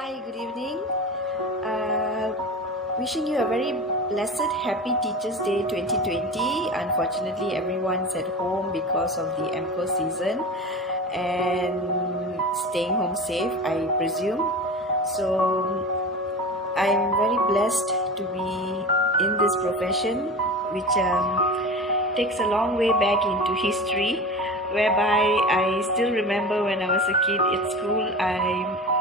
Hi, good evening. Uh, Wishing you a very blessed, happy Teachers' Day 2020. Unfortunately, everyone's at home because of the MCO season and staying home safe, I presume. So, I'm very blessed to be in this profession, which takes a long way back into history, whereby I still remember when I was a kid at school,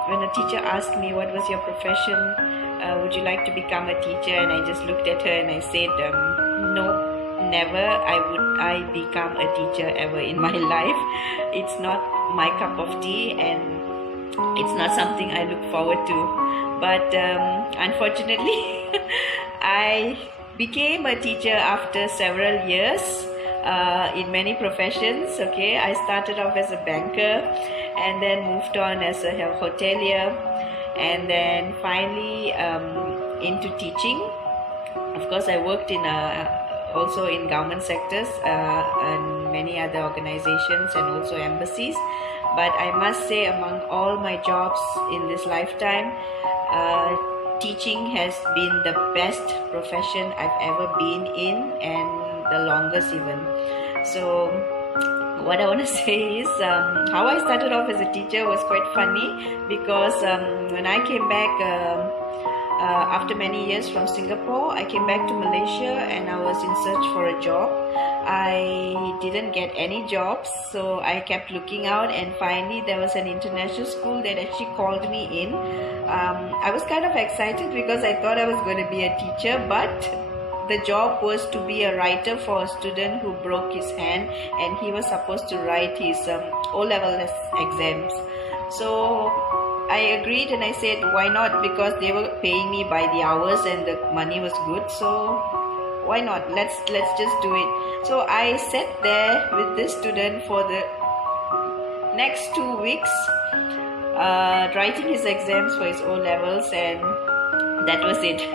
when a teacher asked me what was your profession, would you like to become a teacher, and I just looked at her and I said, no, never I become a teacher ever in my life. It's not my cup of tea and it's not something I look forward to, but unfortunately I became a teacher after several years in many professions. Okay, I started off as a banker and then moved on as a hotelier, and then finally into teaching. Of course, I worked in also in government sectors and many other organizations and also embassies. But I must say, among all my jobs in this lifetime, teaching has been the best profession I've ever been in, and the longest even. So what I want to say is how I started off as a teacher was quite funny, because when I came back after many years from Singapore, I came back to Malaysia and I was in search for a job. I didn't get any jobs, so I kept looking out, and finally there was an international school that actually called me in. I was kind of excited because I thought I was going to be a teacher, but the job was to be a writer for a student who broke his hand, and he was supposed to write his O-level exams. So I agreed and I said, why not? Because they were paying me by the hours and the money was good, so why not? Let's just do it. So I sat there with this student for the next 2 weeks, writing his exams for his O-levels, and that was it.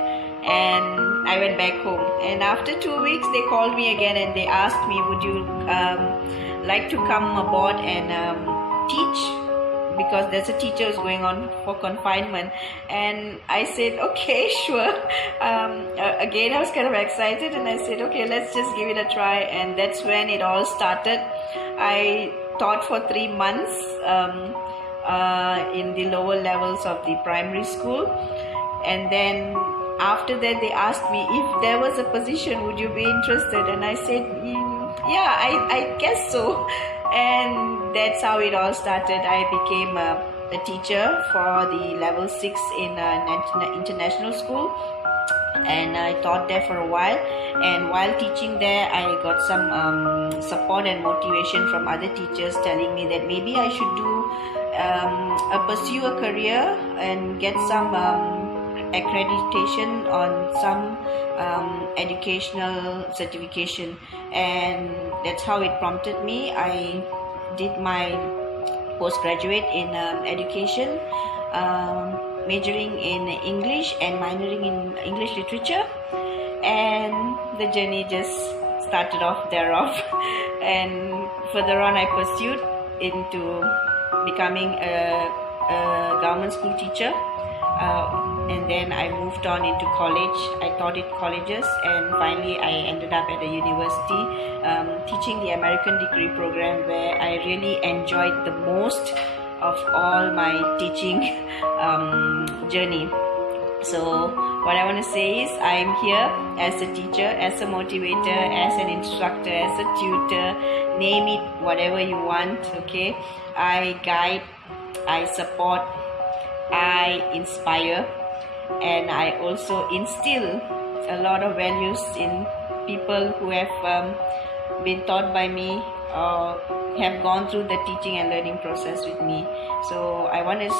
And I went back home, and after 2 weeks they called me again and they asked me, would you like to come aboard and teach, because there's a teacher who's going on for confinement. And I said, okay, sure. Again, I was kind of excited and I said, okay, let's just give it a try. And that's when it all started. I taught for 3 months in the lower levels of the primary school, and then after that they asked me if there was a position, would you be interested? And I said, yeah, I guess so. And that's how it all started. I became a teacher for the level 6 in an international school, and I taught there for a while. And while teaching there, I got some support and motivation from other teachers telling me that maybe I should pursue a career and get some accreditation on some educational certification. And that's how it prompted me. I did my postgraduate in education, majoring in English and minoring in English literature, and the journey just started off thereof. And further on I pursued into becoming a government school teacher, and then I moved on into college. I taught at colleges, and finally I ended up at a university teaching the American degree program, where I really enjoyed the most of all my teaching journey. So what I want to say is, I'm here as a teacher, as a motivator, as an instructor, as a tutor, name it, whatever you want. Okay, I guide, I support, I inspire, and I also instill a lot of values in people who have been taught by me or have gone through the teaching and learning process with me. So I want to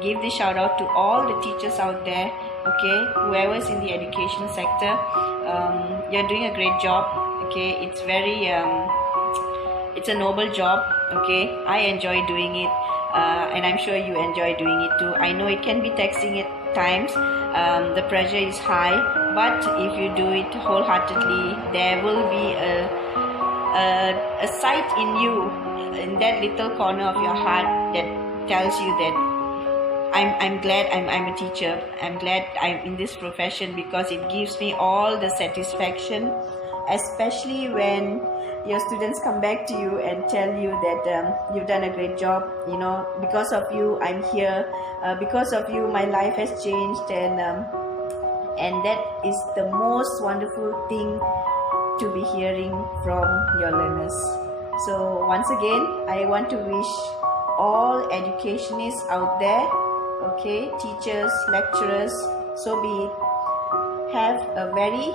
give the shout out to all the teachers out there. Okay, whoever's in the education sector, you're doing a great job. Okay, it's very it's a noble job. Okay, I enjoy doing it, and I'm sure you enjoy doing it too. I know it can be taxing at times. The pressure is high, but if you do it wholeheartedly, there will be a sight in you, in that little corner of your heart, that tells you that I'm glad I'm a teacher. I'm glad I'm in this profession because it gives me all the satisfaction, especially when your students come back to you and tell you that you've done a great job. Because of you I'm here, because of you my life has changed, and that is the most wonderful thing to be hearing from your learners. So once again, I want to wish all educationists out there, okay, teachers, lecturers, so be it, have a very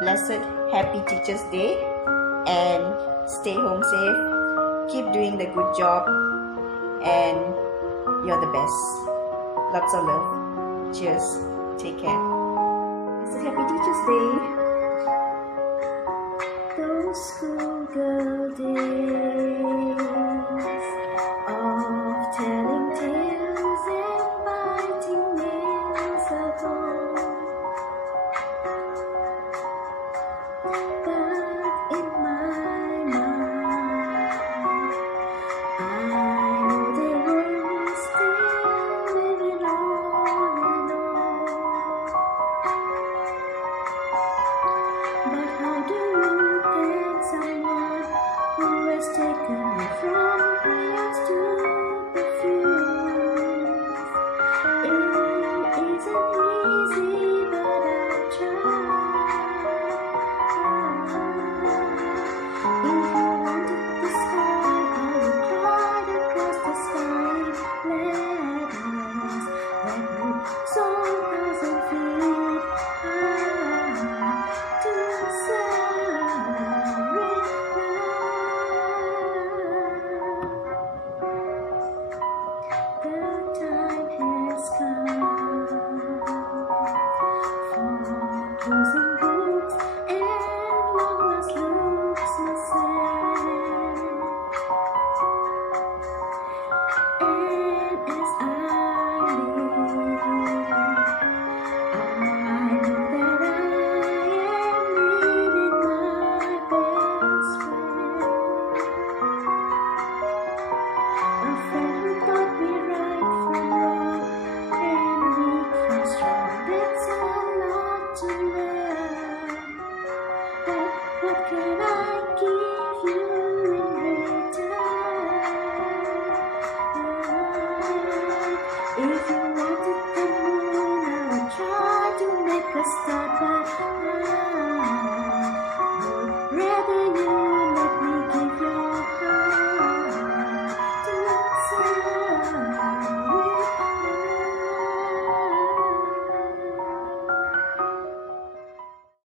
blessed, happy Teachers Day, and stay home safe, keep doing the good job, and you're the best. Lots of love. Cheers. Take care. It's a happy Teachers Day. Those schoolgirl days.